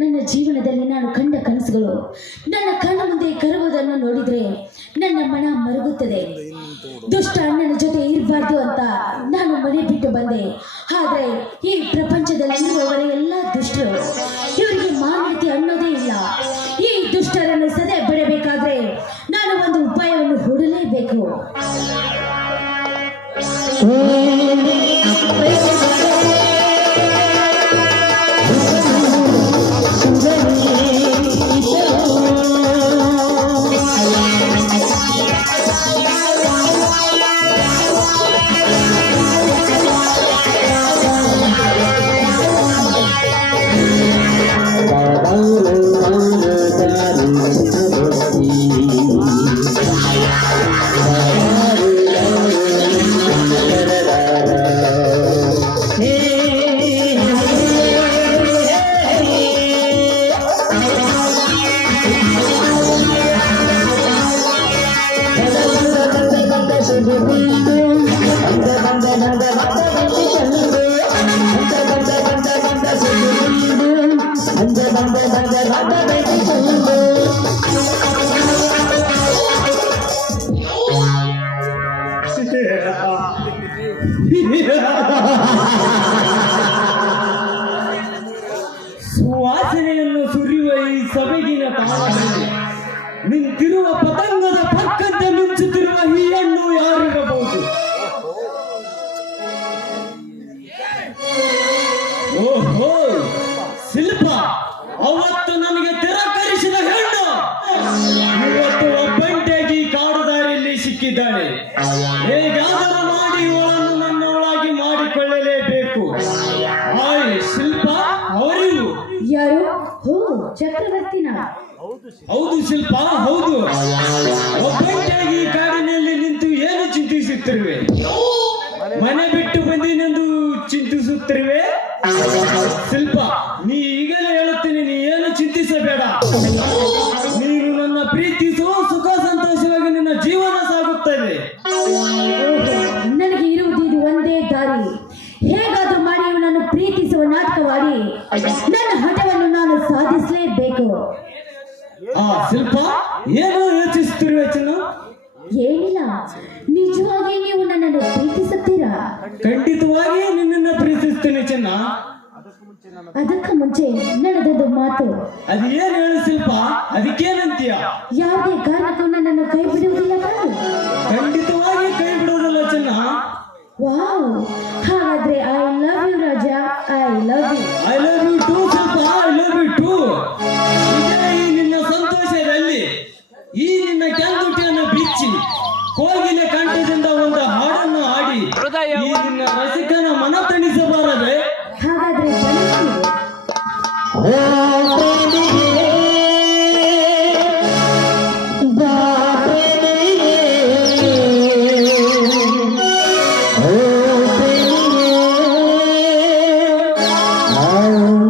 ನನ್ನ ಜೀವನದಲ್ಲಿ ನಾನು ಕಂಡ ಕನಸುಗಳು ನನ್ನ ಕಣ್ಣ ಮುಂದೆ ಕರುವುದನ್ನು ನೋಡಿದರೆ ನನ್ನ ಮನ ಮರುಗುತ್ತದೆ. ದುಷ್ಟ ಅಣ್ಣನ ಜೊತೆ ಇರಬಾರ್ದು ಅಂತ ನಾನು ಮನೆ ಬಿಟ್ಟು ಬಂದೆ. ಆದರೆ ಈ ಪ್ರಪಂಚದಲ್ಲಿ ಇರುವವರ ಎಲ್ಲ ದುಷ್ಟರು, ಇವರಿಗೆ ಮಾನವೀಯತೆ ಅನ್ನೋದೇ ಇಲ್ಲ. ಈ ದುಷ್ಟರನ್ನು ಸದೆ ಬಿಡಬೇಕಾದ್ರೆ ನಾನು ಒಂದು ಉಪಾಯವನ್ನು ಹೂಡಲೇಬೇಕು. ಸುವಾಸನೆಯನ್ನು ಸುರಿಯುವ ಈ ಸಬಗಿನ ತಾಳದಲ್ಲಿ ನಿಂತಿರುವ ಪತಂಗದ ಪಕ್ಕದ ಮಿಂಚುತ್ತಿರುವ ಈ ಹಣ್ಣು ಯಾರಿರಬಹುದು? ಓಹೋ, ಶಿಲ್ಪ, ಅವತ್ತು ನನಗೆ ತಿರಸ್ಕರಿಸಿದ ಹೆಣ್ಣು ಇವತ್ತು ಒಬ್ಬಂಟಿಯಾಗಿ ಕಾಡು ದಾರಿಯಲ್ಲಿ ಸಿಕ್ಕಿದ್ದಾಳೆ. ಹೇಗಾದರೂ ಮಾಡಿ ಇವಳನ್ನು ನನ್ನೊಳಗೆ ಮಾಡಿಕೊಳ್ಳಲೇಬೇಕು. ಹಾಯ್ ಶಿಲ್ಪ, ಅವರಿಗೂ ಯಾರು? ಹೋ, ಚಕ್ರವರ್ತಿನ? ಹೌದು ಶಿಲ್ಪ, ಹೌದು. ಒಬ್ಬಂಟಿಯಾಗಿ ಕಾಡಿನಲ್ಲಿ ನಿಂತು ಏನು ಚಿಂತಿಸುತ್ತಿರುವೆ? ಮನೆ ಬಿಟ್ಟು ಬಂದಿನೆಂದು ಚಿಂತಿಸುತ್ತಿರುವೆ? ಶಿಲ್ಪ, ನೀ ಈಗಲೇ ಹೇಳುತ್ತೇನೆ, ನೀ ಏನು ಚಿಂತಿಸಬೇಡ. ನೀನು ನನ್ನ ಪ್ರೀತಿಸು, ಸುಖ ಸಂತೋಷವಾಗಿ ನಿನ್ನ ಜೀವನ ಸಾಗುತ್ತದೆ. ನನಗೆ ಇರುವುದು ಇದು ಒಂದೇ ದಾರಿ. ಹೇಗಾದ್ರೂ ಮಾಡಿ ಇವನನ್ನು ಪ್ರೀತಿಸುವ ನಾಟಕವಾಡಿ ನನ್ನ ಹಠವನ್ನು ನಾನು ಸಾಧಿಸಲೇಬೇಕು. ಶಿಲ್ಪ, ಏನು ಯೋಚಿಸುತ್ತಿರುವೆ ಚಿನ್ನ? ಏನಿಲ್ಲ, ನಿಜವಾಗಿ ನೀವು ನನ್ನನ್ನು ಪ್ರೀತಿಸುತ್ತೀರಾ? ಖಂಡಿತವಾಗಿ ನಿನ್ನನ್ನು ಪ್ರೀತಿಸುತ್ತೇನೆ ಚಿನ್ನ. ಅದಕ್ಕೆ ಮುಂಚೆ ನನ್ನದೊಂದು ಮಾತು. ಅದು ಏನು ಹೇಳು ಶಿಲ್ಪ, ಅದಕ್ಕೇನಂತೀಯ? ಯಾವುದೇ ಕಾರಣಕ್ಕೂ ನನ್ನನ್ನು ಕೈ ಬಿಡುವುದಿಲ್ಲ ತಾನು? ಖಂಡಿತವಾಗಿ ಕೈ ಬಿಡುವುದಿಲ್ಲ ಚಿನ್ನ. ವಾವ್, ಹಾಗಾದ್ರೆ I love you Raja, I love you. I love you too Shilpa, I love you too. ಈ ನಿನ್ನ ಸಂತೋಷದಲ್ಲಿ ಈ ನಿನ್ನ ಕೆಂದುಟಿಯನ್ನು ಬಿಚ್ಚಿ ಕೋಗಿಲ ಕಂಠದಿಂದ ಒಂದು ಹಾಡನ್ನು ಹಾಡಿ ಈ ನಿನ್ನ ರಸಿಕನ ಮನ ತಣಿಸಬಾರದೆ? ಹಾಗಾದ್ರೆ ಬನ್ನಿ. Oh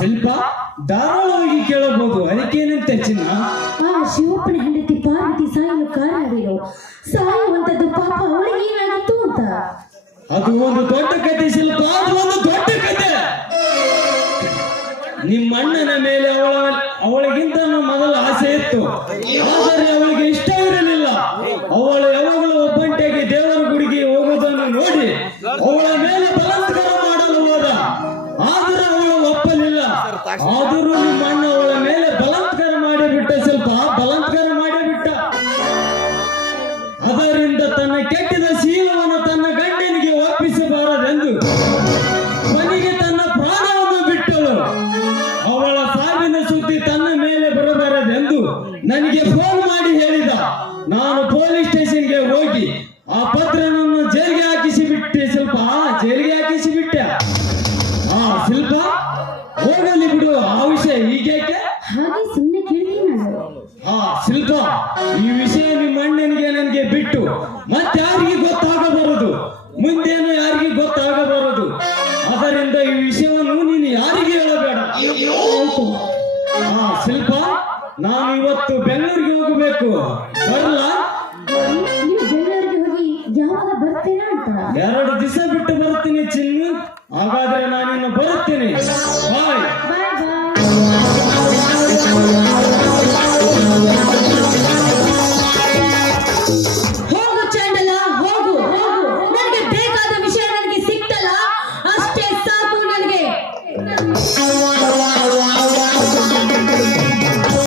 ಶಿಲ್ಪ ಧಾರಾಳವಾಗಿ ಕೇಳಬಹುದು, ಅದಕ್ಕೇನಂತೆ ಚಿನ್ನ? ಆ ಶಿವಪ್ಪನ ಹೆಂಡತಿ ಪಾರ್ವತಿ ಸಾಯಲು ಕಾರಣವೇನು? ಸಾಯುವಂತದ್ದು ಪಾಪ ಅವಳಿಗೆ ಏನಾಗಿತ್ತು ಅಂತ? ಅದು ಒಂದು ದೊಡ್ಡ ಕತೆ ಶಿಲ್ಪ, ಅದು ಒಂದು ದೊಡ್ಡ ಕತೆ. ನಿಮ್ಮ ಅಣ್ಣನ ಮೇಲೆ ಅವಳಿಗಿಂತ ಮೊದಲ ಆಸೆ ಇತ್ತು, ಆದರೆ ಅವಳಿಗೆ ಇಷ್ಟವಿರಲಿಲ್ಲ. ಅವಳು ಯಾವಾಗಲೂ ಒಬ್ಬಂಟಿಯಾಗಿ ದೇವರ ಗುಡಿಗೆ ಹೋಗೋದನ್ನು ನೋಡಿ ಅವಳ ಮೇಲೆ ಬಲಾತ್ಕಾರ ಮಾಡಲು ಹೋದ, ಆದರೆ ಅವಳು ಒಪ್ಪಲಿಲ್ಲ. ಆದರೂ ನಿಮ್ಮ ಅಣ್ಣ ಅವಳ ಮೇಲೆ ಬಲಾತ್ಕಾರ ಮಾಡಿಬಿಟ್ಟ, ಸ್ವಲ್ಪ ಬಲಾತ್ಕಾರ ಮಾಡಿಬಿಟ್ಟ. ಅದರಿಂದ ತನ್ನ ಕೆಟ್ಟಿದ ಶೀಲವನ್ನು ತನ್ನ ಗಂಡನಿಗೆ ಒಪ್ಪಿಸಬಾರದೆಂದು ಮನೆಗೆ ತನ್ನ ಪ್ರಾಣವನ್ನು ಬಿಟ್ಟಳು. ಅವಳ ಸಾವಿನ ಸುದ್ದಿ ತನ್ನ ಮೇಲೆ ಬರಬಾರದೆಂದು ನನಗೆ ಫೋನ್ ಮಾಡಿ ಹೇಳಿದ. ನಾನು ಪೊಲೀಸ್ ಸ್ಟೇಷನ್ಗೆ ಹೋಗಿ ಆ ಪತ್ರನನ್ನು ಜೈಲಿಗೆ ಹಾಕಿಸಿ ಬಿಟ್ಟೆ. ಸ್ವಲ್ಪ ಜೈಲಿಗೆ ಹಾಕಿಸಿ ಬಿಟ್ಟೆ. ಶಿಲ್ಪ ಹೋಗಲಿ ಬಿಡು, ಆ ವಿಷಯ ಹೀಗೇಕೆ? ಹಾಗೆ ಸುಮ್ಮನೆ ಕೇಳ್ತೀನಿ ನಾನು. ಶಿಲ್ಪ, ಈ ವಿಷಯ ನಿಮ್ಮ ಅಣ್ಣನಿಗೆ ನನಗೆ ಬಿಟ್ಟು ಮತ್ತೆ ಯಾರಿಗೆ ಗೊತ್ತಾಗಬಾರದು, ಮುಂದೇನು ಯಾರಿಗೆ ಗೊತ್ತಾಗಬಾರದು. ಅದರಿಂದ ಈ ವಿಷಯವನ್ನು ನೀನು ಯಾರಿಗೆ ಹೇಳಬೇಡ. ಶಿಲ್ಪ, ನಾನು ಇವತ್ತು ಬೆಂಗಳೂರಿಗೆ ಹೋಗಬೇಕು, ಬರಲ್ಲ? ನೀವು ಬೆಂಗಳೂರಿಗೆ ಹೋಗಿ ಯಾವಾಗ ಬರ್ತೀರಾ ಅಂತ? 2 ದಿವಸ ಬಿಟ್ಟು ಬರ್ತೀನಿ ಚಿನ್ನು. ಹಾಗಾದ್ರೆ ನಾನಿನ್ನು ಬರುತ್ತೇನೆ. ಬಾಯ್.